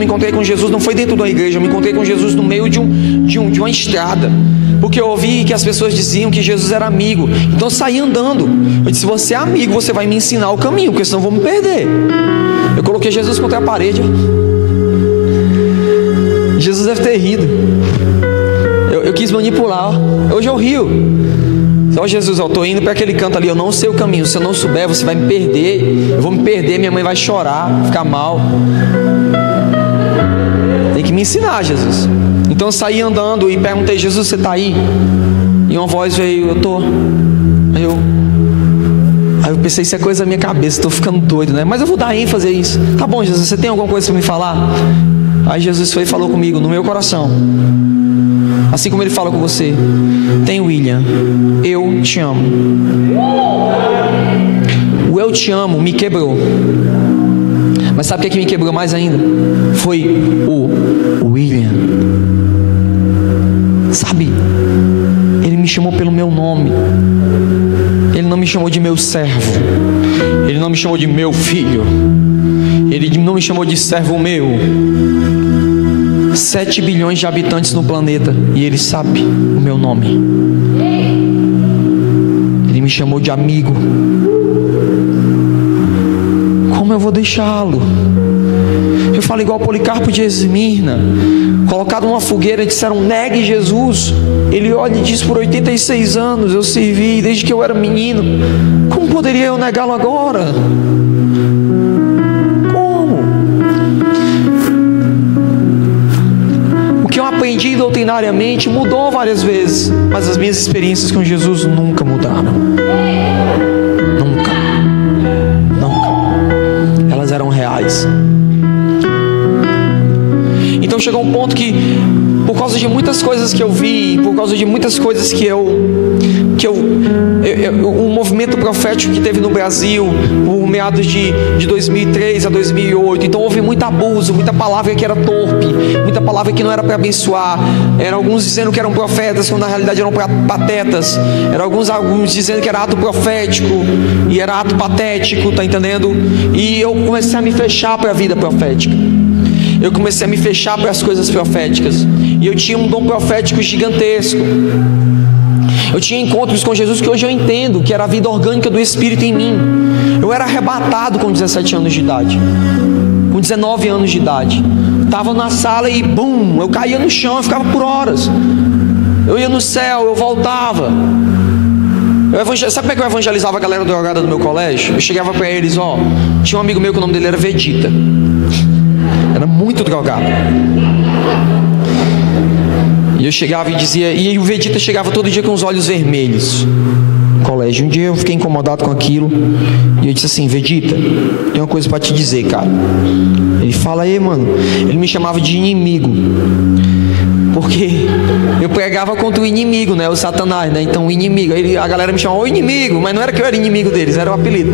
não foi dentro da igreja, eu me encontrei com Jesus no meio de uma estrada, porque eu ouvi que as pessoas diziam que Jesus era amigo. Então eu saí andando. Eu disse, se você é amigo, você vai me ensinar o caminho, porque senão eu vou me perder. Eu coloquei Jesus contra a parede. Jesus deve ter rido. Eu quis manipular. Hoje eu rio. Ó, Jesus, eu estou indo para aquele canto ali, eu não sei o caminho. Se eu não souber, você vai me perder. Eu vou me perder, minha mãe vai chorar, ficar mal. Tem que me ensinar, Jesus. Então eu saí andando e perguntei, Jesus, você está aí? E uma voz veio, eu estou. Aí eu pensei, isso é coisa da minha cabeça, estou ficando doido, né? Mas eu vou dar ênfase a isso. Tá bom, Jesus, você tem alguma coisa para me falar? Aí Jesus foi e falou comigo, no meu coração, assim como ele fala com você. Tem, William, eu te amo. O eu te amo me quebrou. Mas sabe o que me quebrou mais ainda? Foi o William. Sabe, ele me chamou pelo meu nome. Ele não me chamou de meu servo. Ele não me chamou de meu filho. Ele não me chamou de servo meu. 7 bilhões de habitantes no planeta, e ele sabe o meu nome. Ele me chamou de amigo. Como eu vou deixá-lo? Eu falo igual Policarpo de Esmirna, colocado numa fogueira, disseram, negue Jesus. Ele olha e diz, por 86 anos eu servi, desde que eu era menino. Como poderia eu negá-lo agora? aprendi doutrinariamente mudou várias vezes, mas as minhas experiências com Jesus nunca mudaram. Nunca. Elas eram reais. Então chegou um ponto que, por causa de muitas coisas que eu vi, por causa de muitas coisas que o movimento profético que teve no Brasil, por meados de 2003 a 2008, então houve muito abuso, muita palavra que era torpe, muita palavra que não era para abençoar, eram alguns dizendo que eram profetas, quando na realidade eram patetas, eram alguns dizendo que era ato profético, e era ato patético, tá entendendo? E eu comecei a me fechar para a vida profética, eu comecei a me fechar para as coisas proféticas, e eu tinha um dom profético gigantesco. Eu tinha encontros com Jesus que hoje eu entendo que era a vida orgânica do Espírito em mim. Eu era arrebatado com 17 anos de idade, com 19 anos de idade. Estava na sala e bum, eu caía no chão, eu ficava por horas. Eu ia no céu, eu voltava. Sabe como é que eu evangelizava a galera drogada do meu colégio? Eu chegava para eles, tinha um amigo meu que o nome dele era Vegeta. Era muito drogado. E eu chegava e dizia, e o Vegeta chegava todo dia com os olhos vermelhos no colégio. Um dia eu fiquei incomodado com aquilo, e eu disse assim: Vegeta, tem uma coisa para te dizer, cara. Ele fala aí, mano. Ele me chamava de inimigo, porque eu pregava contra o inimigo, né? O Satanás, né? Então o inimigo, a galera me chamava o inimigo, mas não era que eu era inimigo deles, era o apelido.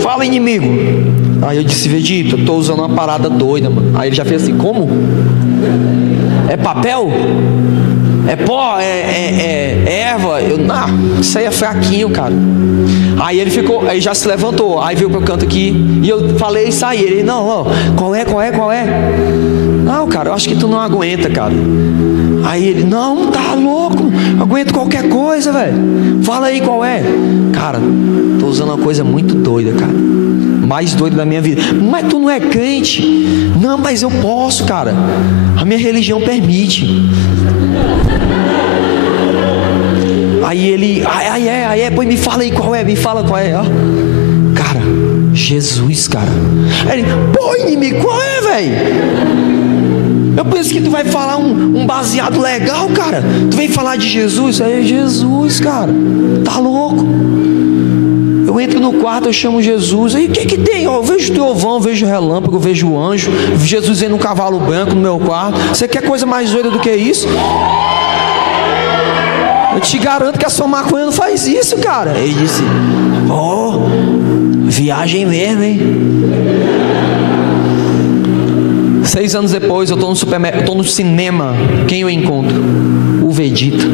Fala, inimigo. Aí eu disse: Vegeta, eu tô usando uma parada doida, mano. Aí ele já fez assim: como? É papel? É pó? É erva? Isso aí é fraquinho, cara. Aí ele ficou, aí já se levantou, aí veio pro canto aqui, e eu falei isso aí. Ele: não, qual é? Não, cara, eu acho que tu não aguenta, cara. Aí ele: não, tá louco, aguento qualquer coisa, velho. Fala aí qual é. Cara, tô usando uma coisa muito doida, cara, mais doida da minha vida. Mas tu não é crente? Não, mas eu posso, cara, a minha religião permite. Aí ele: pois me fala aí qual é, Cara, Jesus, cara. Aí ele: pô, inimigo, qual é, velho? Eu penso que tu vai falar um baseado legal, cara. Tu vem falar de Jesus? Aí, Jesus, cara, tá louco? Eu entro no quarto, eu chamo Jesus. Aí o que tem? Eu vejo trovão, vejo relâmpago, vejo anjo. Jesus vem num cavalo branco no meu quarto. Você quer coisa mais doida do que isso? Eu te garanto que a sua maconha não faz isso, cara. Ele disse: viagem mesmo, hein? 6 anos depois, eu tô no supermercado, eu tô no cinema. Quem eu encontro? O Vegeta,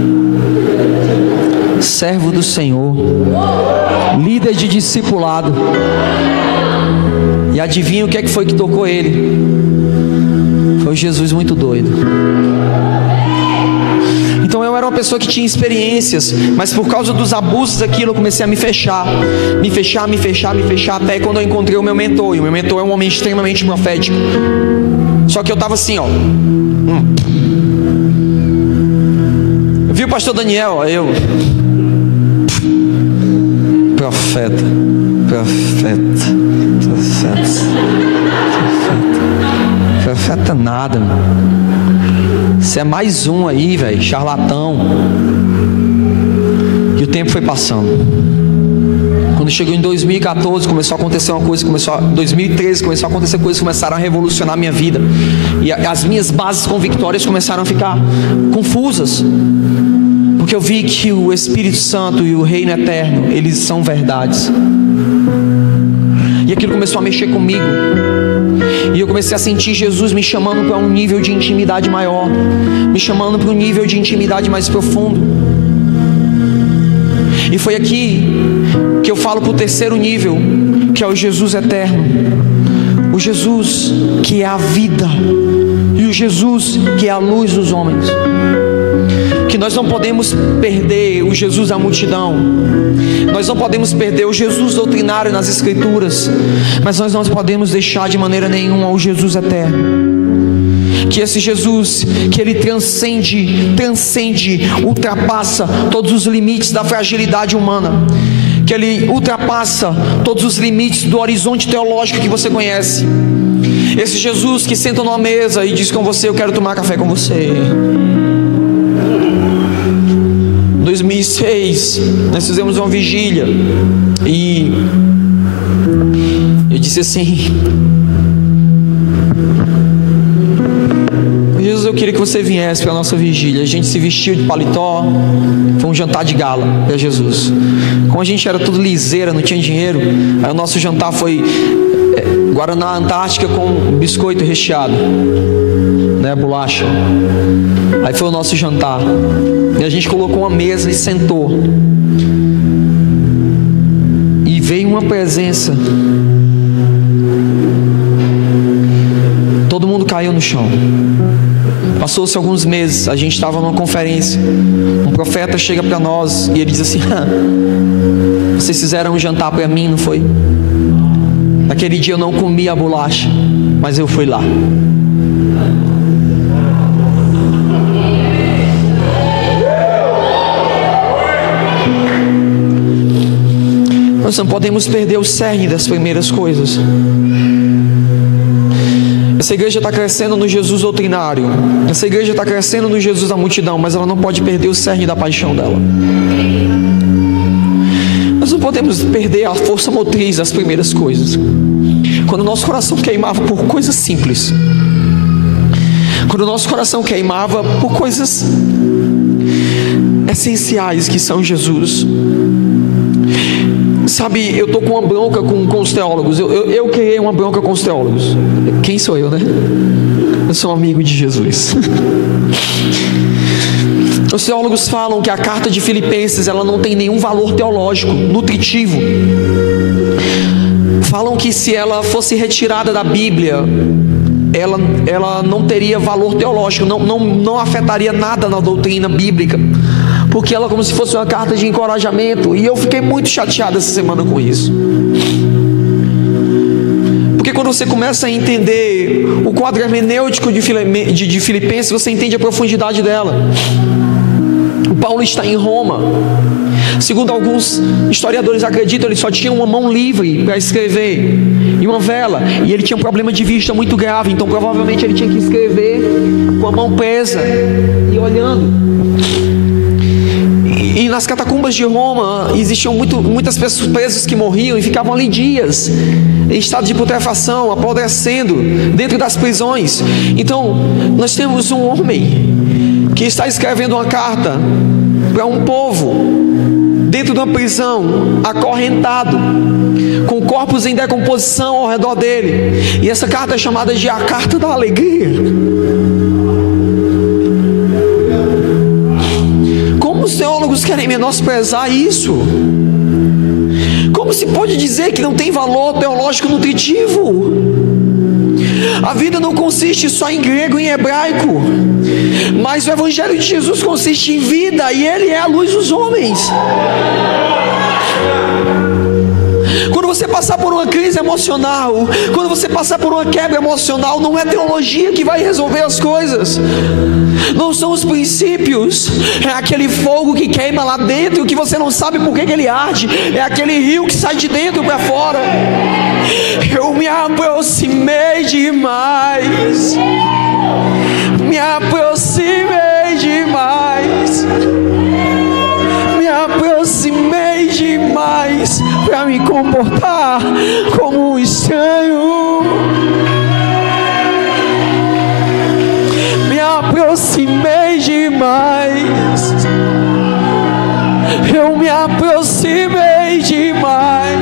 servo do Senhor, líder de discipulado. E adivinha o que é que foi que tocou ele? Foi Jesus muito doido. Então eu era uma pessoa que tinha experiências, mas por causa dos abusos daquilo eu comecei a me fechar, até quando eu encontrei o meu mentor. E o meu mentor é um homem extremamente profético. Só que eu estava assim, Viu o pastor Daniel? Profeta nada, mano. Você é mais um aí, velho, charlatão. E o tempo foi passando. Quando chegou em 2014, começou a acontecer uma coisa, 2013 começou a acontecer coisas que começaram a revolucionar a minha vida. E as minhas bases convictórias começaram a ficar confusas. Porque eu vi que o Espírito Santo e o Reino Eterno, eles são verdades. E aquilo começou a mexer comigo. E eu comecei a sentir Jesus me chamando para um nível de intimidade maior, me chamando para um nível de intimidade mais profundo. E foi aqui que eu falo para o terceiro nível, que é o Jesus eterno, o Jesus que é a vida, e o Jesus que é a luz dos homens. Que nós não podemos perder o Jesus da multidão, nós não podemos perder o Jesus doutrinário nas Escrituras, mas nós não podemos deixar de maneira nenhuma o Jesus eterno. Que esse Jesus, que ele transcende, ultrapassa todos os limites da fragilidade humana, que ele ultrapassa todos os limites do horizonte teológico que você conhece. Esse Jesus que senta numa mesa e diz com você: eu quero tomar café com você. Em 2006 nós fizemos uma vigília e eu disse assim: Jesus, eu queria que você viesse para a nossa vigília. A gente se vestiu de paletó, foi um jantar de gala para Jesus. Como a gente era tudo liseira, não tinha dinheiro, aí o nosso jantar foi Guaraná Antártica com biscoito recheado, né, bolacha. Aí foi o nosso jantar. E a gente colocou uma mesa e sentou. E veio uma presença. Todo mundo caiu no chão. Passou-se alguns meses, a gente estava numa conferência. Um profeta chega para nós e ele diz assim: vocês fizeram um jantar para mim, não foi? Naquele dia eu não comi a bolacha, mas eu fui lá. Nós não podemos perder o cerne das primeiras coisas. Essa igreja está crescendo no Jesus doutrinário. Essa igreja está crescendo no Jesus da multidão, mas ela não pode perder o cerne da paixão dela. Nós não podemos perder a força motriz das primeiras coisas. Quando o nosso coração queimava por coisas simples, quando o nosso coração queimava por coisas essenciais que são Jesus. Sabe, eu estou com uma bronca com os teólogos. Eu criei uma bronca com os teólogos. Quem sou eu, né? Eu sou um amigo de Jesus. Os teólogos falam que a carta de Filipenses, ela não tem nenhum valor teológico, nutritivo. Falam que se ela fosse retirada da Bíblia, ela não teria valor teológico, não afetaria nada na doutrina bíblica, porque ela é como se fosse uma carta de encorajamento. E eu fiquei muito chateado essa semana com isso, porque quando você começa a entender o quadro hermenêutico de Filipenses, você entende a profundidade dela. O Paulo está em Roma. Segundo alguns historiadores acreditam, ele só tinha uma mão livre para escrever e uma vela, e ele tinha um problema de vista muito grave, então provavelmente ele tinha que escrever com a mão presa e olhando. E nas catacumbas de Roma existiam muitas pessoas presas que morriam e ficavam ali dias em estado de putrefação, apodrecendo dentro das prisões. Então nós temos um homem que está escrevendo uma carta para um povo dentro de uma prisão, acorrentado, com corpos em decomposição ao redor dele. E essa carta é chamada de a carta da alegria. Como os teólogos querem menosprezar isso? Como se pode dizer que não tem valor teológico nutritivo? A vida não consiste só em grego e em hebraico, mas o Evangelho de Jesus consiste em vida, e Ele é a luz dos homens. Quando você passar por uma crise emocional, quando você passar por uma quebra emocional, não é teologia que vai resolver as coisas, não são os princípios, é aquele fogo que queima lá dentro, que você não sabe por que ele arde, é aquele rio que sai de dentro para fora. Eu me aproximei demais, me aproximei demais, me aproximei demais para me comportar como um estranho. Me aproximei demais, eu me aproximei demais,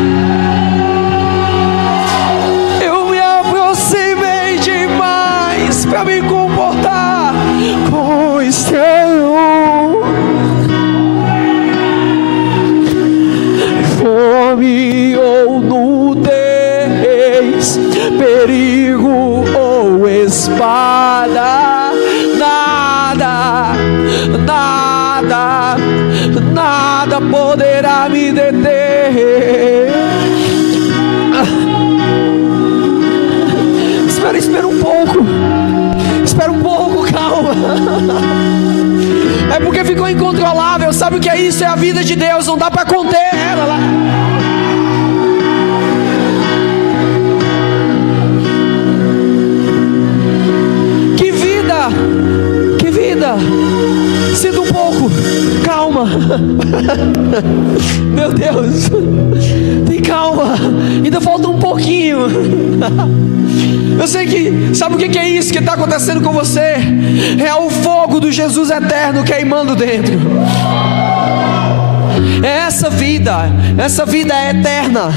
eu me aproximei demais para me comportar como um estranho. Fome ou nudez, perigo ou espada, nada poderá me deter. Espera um pouco, calma. É porque ficou incontrolável. Sabe o que é isso? É a vida de Deus, não dá para conter ela lá. Que vida! Sinta um pouco. Calma. Meu Deus. Tem calma. Ainda falta um pouquinho. Eu sei que, sabe o que é isso que está acontecendo com você? É o fogo do Jesus eterno queimando dentro. É essa vida é eterna,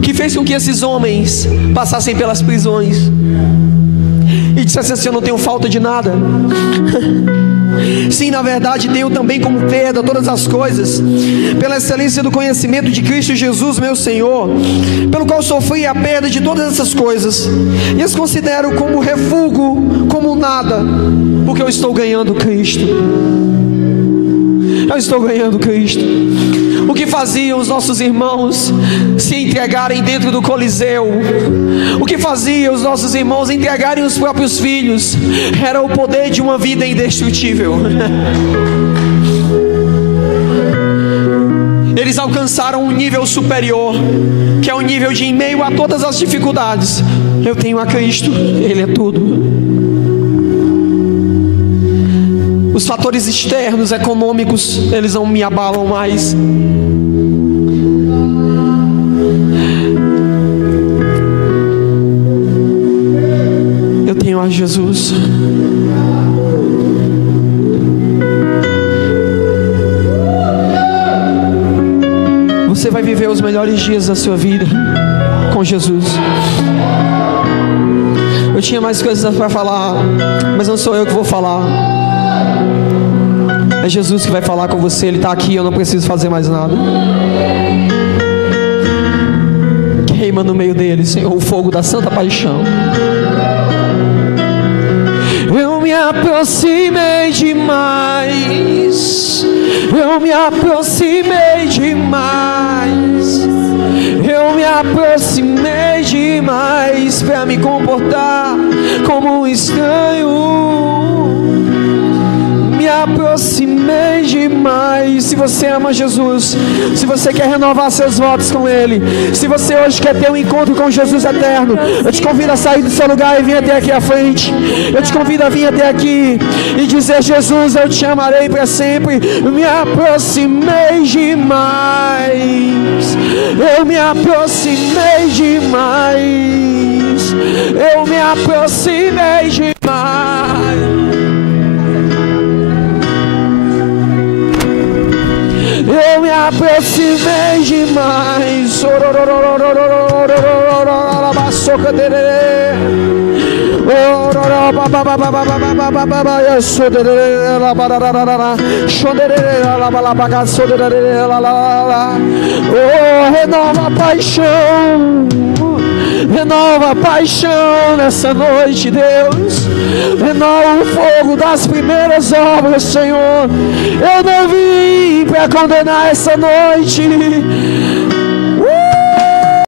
que fez com que esses homens passassem pelas prisões e dissessem assim: eu não tenho falta de nada. Sim, na verdade tenho também como perda todas as coisas, pela excelência do conhecimento de Cristo Jesus meu Senhor, pelo qual sofri a perda de todas essas coisas, e as considero como refúgio, como nada, porque eu estou ganhando Cristo. Eu estou ganhando Cristo. O que faziam os nossos irmãos se entregarem dentro do Coliseu? O que faziam os nossos irmãos entregarem os próprios filhos? Era o poder de uma vida indestrutível. Eles alcançaram um nível superior, que é o nível de, em meio a todas as dificuldades, eu tenho a Cristo, Ele é tudo. Os fatores externos, econômicos, eles não me abalam mais. Eu tenho a Jesus. Você vai viver os melhores dias da sua vida com Jesus. Eu tinha mais coisas para falar, mas não sou eu que vou falar. É Jesus que vai falar com você. Ele está aqui, eu não preciso fazer mais nada. Queima no meio dele, Senhor, o fogo da santa paixão. Eu me aproximei demais. Eu me aproximei demais. Eu me aproximei demais para me comportar como um estranho. Me aproximei demais. Se você ama Jesus, se você quer renovar seus votos com Ele, se você hoje quer ter um encontro com Jesus eterno, eu te convido a sair do seu lugar e vir até aqui à frente. Eu te convido a vir até aqui e dizer: Jesus, eu te amarei para sempre. Me aproximei demais. Eu me aproximei demais. Eu me aproximei demais. Eu me aproximei demais. Renova a paixão. Renova a paixão nessa noite, Deus. Renova o fogo das primeiras obras, Senhor. Eu não vim para condenar essa noite.